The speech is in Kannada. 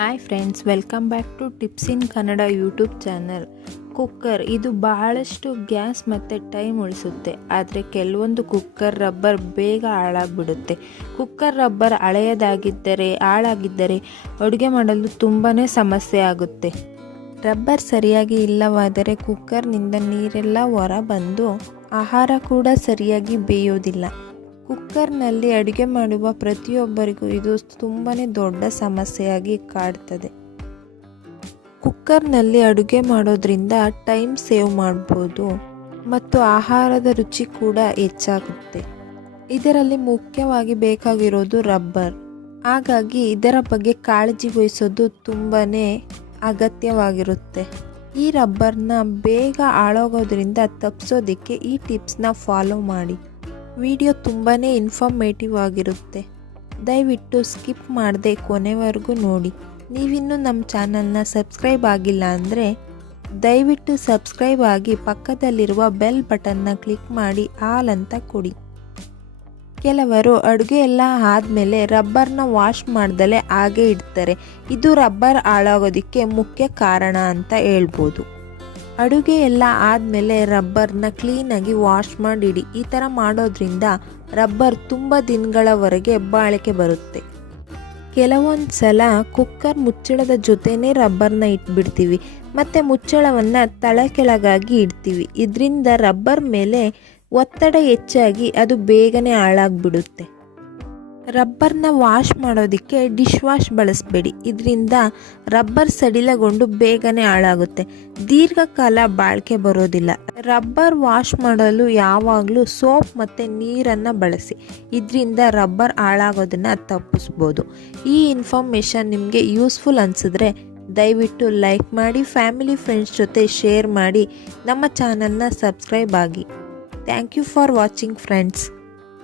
Hi friends, welcome back to tips in Kannada YouTube channel. Cooker ಇದು ಬಹಳಷ್ಟು ಗ್ಯಾಸ್ ಮತ್ತು ಟೈಮ್ ಉಳಿಸುತ್ತೆ. ಆದರೆ ಕೆಲವೊಂದು ಕುಕ್ಕರ್ ರಬ್ಬರ್ ಬೇಗ ಹಾಳಾಗಿಬಿಡುತ್ತೆ. ಕುಕ್ಕರ್ ರಬ್ಬರ್ ಹಾಳಾಗಿದ್ದರೆ ಅಡುಗೆ ಮಾಡಲು ತುಂಬಾ ಸಮಸ್ಯೆ ಆಗುತ್ತೆ. ರಬ್ಬರ್ ಸರಿಯಾಗಿ ಇಲ್ಲವಾದರೆ ಕುಕ್ಕರ್ನಿಂದ ನೀರೆಲ್ಲ ಹೊರ ಬಂದು ಆಹಾರ ಕೂಡ ಸರಿಯಾಗಿ ಬೇಯೋದಿಲ್ಲ. ಕುಕ್ಕರ್ನಲ್ಲಿ ಅಡುಗೆ ಮಾಡುವ ಪ್ರತಿಯೊಬ್ಬರಿಗೂ ಇದು ತುಂಬಾ ದೊಡ್ಡ ಸಮಸ್ಯೆಯಾಗಿ ಕಾಡ್ತದೆ. ಕುಕ್ಕರ್ನಲ್ಲಿ ಅಡುಗೆ ಮಾಡೋದ್ರಿಂದ ಟೈಮ್ ಸೇವ್ ಮಾಡ್ಬೋದು ಮತ್ತು ಆಹಾರದ ರುಚಿ ಕೂಡ ಹೆಚ್ಚಾಗುತ್ತೆ. ಇದರಲ್ಲಿ ಮುಖ್ಯವಾಗಿ ಬೇಕಾಗಿರೋದು ರಬ್ಬರ್. ಹಾಗಾಗಿ ಇದರ ಬಗ್ಗೆ ಕಾಳಜಿ ವಹಿಸೋದು ತುಂಬಾ ಅಗತ್ಯವಾಗಿರುತ್ತೆ. ಈ ರಬ್ಬರ್ನ ಬೇಗ ಹಾಳಾಗೋದ್ರಿಂದ ತಪ್ಪಿಸೋದಕ್ಕೆ ಈ ಟಿಪ್ಸ್ನ ಫಾಲೋ ಮಾಡಿ. ವಿಡಿಯೋ ತುಂಬಾ ಇನ್ಫಾರ್ಮೇಟಿವ್ ಆಗಿರುತ್ತೆ. ದಯವಿಟ್ಟು ಸ್ಕಿಪ್ ಮಾಡದೆ ಕೊನೆವರೆಗೂ ನೋಡಿ. ನೀವಿನ್ನೂ ನಮ್ಮ ಚಾನಲ್ನ ಸಬ್ಸ್ಕ್ರೈಬ್ ಆಗಿಲ್ಲ ಅಂದರೆ ದಯವಿಟ್ಟು ಸಬ್ಸ್ಕ್ರೈಬ್ ಆಗಿ ಪಕ್ಕದಲ್ಲಿರುವ ಬೆಲ್ ಬಟನ್ನ ಕ್ಲಿಕ್ ಮಾಡಿ ಆಲ್ ಅಂತ ಕೊಡಿ. ಕೆಲವರು ಅಡುಗೆ ಎಲ್ಲ ಆದಮೇಲೆ ರಬ್ಬರ್ನ ವಾಶ್ ಮಾಡ್ದಲೇ ಹಾಗೆ ಇಡ್ತಾರೆ. ಇದು ರಬ್ಬರ್ ಹಾಳಾಗೋದಕ್ಕೆ ಮುಖ್ಯ ಕಾರಣ ಅಂತ ಹೇಳ್ಬೋದು. ಅಡುಗೆ ಎಲ್ಲ ಆದಮೇಲೆ ರಬ್ಬರ್ನ ಕ್ಲೀನಾಗಿ ವಾಶ್ ಮಾಡಿಡಿ. ಈ ಥರ ಮಾಡೋದ್ರಿಂದ ರಬ್ಬರ್ ತುಂಬ ದಿನಗಳವರೆಗೆ ಬಾಳಿಕೆ ಬರುತ್ತೆ. ಕೆಲವೊಂದು ಸಲ ಕುಕ್ಕರ್ ಮುಚ್ಚಳದ ಜೊತೆನೇ ರಬ್ಬರ್ನ ಇಟ್ಬಿಡ್ತೀವಿ ಮತ್ತು ಮುಚ್ಚಳವನ್ನು ಕೆಳಗಾಗಿ ಇಡ್ತೀವಿ. ಇದರಿಂದ ರಬ್ಬರ್ ಮೇಲೆ ಒತ್ತಡ ಹೆಚ್ಚಾಗಿ ಅದು ಬೇಗನೆ ಹಾಳಾಗ್ಬಿಡುತ್ತೆ. ರಬ್ಬರ್ನ ವಾಶ್ ಮಾಡೋದಕ್ಕೆ ಡಿಶ್ ವಾಶ್ ಬಳಸಬೇಡಿ. ಇದರಿಂದ ರಬ್ಬರ್ ಸಡಿಲಗೊಂಡು ಬೇಗನೆ ಹಾಳಾಗುತ್ತೆ, ದೀರ್ಘಕಾಲ ಬಾಳಿಕೆ ಬರೋದಿಲ್ಲ. ರಬ್ಬರ್ ವಾಶ್ ಮಾಡಲು ಯಾವಾಗಲೂ ಸೋಪ್ ಮತ್ತು ನೀರನ್ನು ಬಳಸಿ. ಇದರಿಂದ ರಬ್ಬರ್ ಹಾಳಾಗೋದನ್ನು ತಪ್ಪಿಸ್ಬೋದು. ಈ ಇನ್ಫಾರ್ಮೇಷನ್ ನಿಮಗೆ ಯೂಸ್ಫುಲ್ ಅನಿಸಿದ್ರೆ ದಯವಿಟ್ಟು ಲೈಕ್ ಮಾಡಿ, ಫ್ಯಾಮಿಲಿ ಫ್ರೆಂಡ್ಸ್ ಜೊತೆ ಶೇರ್ ಮಾಡಿ, ನಮ್ಮ ಚಾನಲ್ನ ಸಬ್ಸ್ಕ್ರೈಬ್ ಆಗಿ. Thank you for watching friends.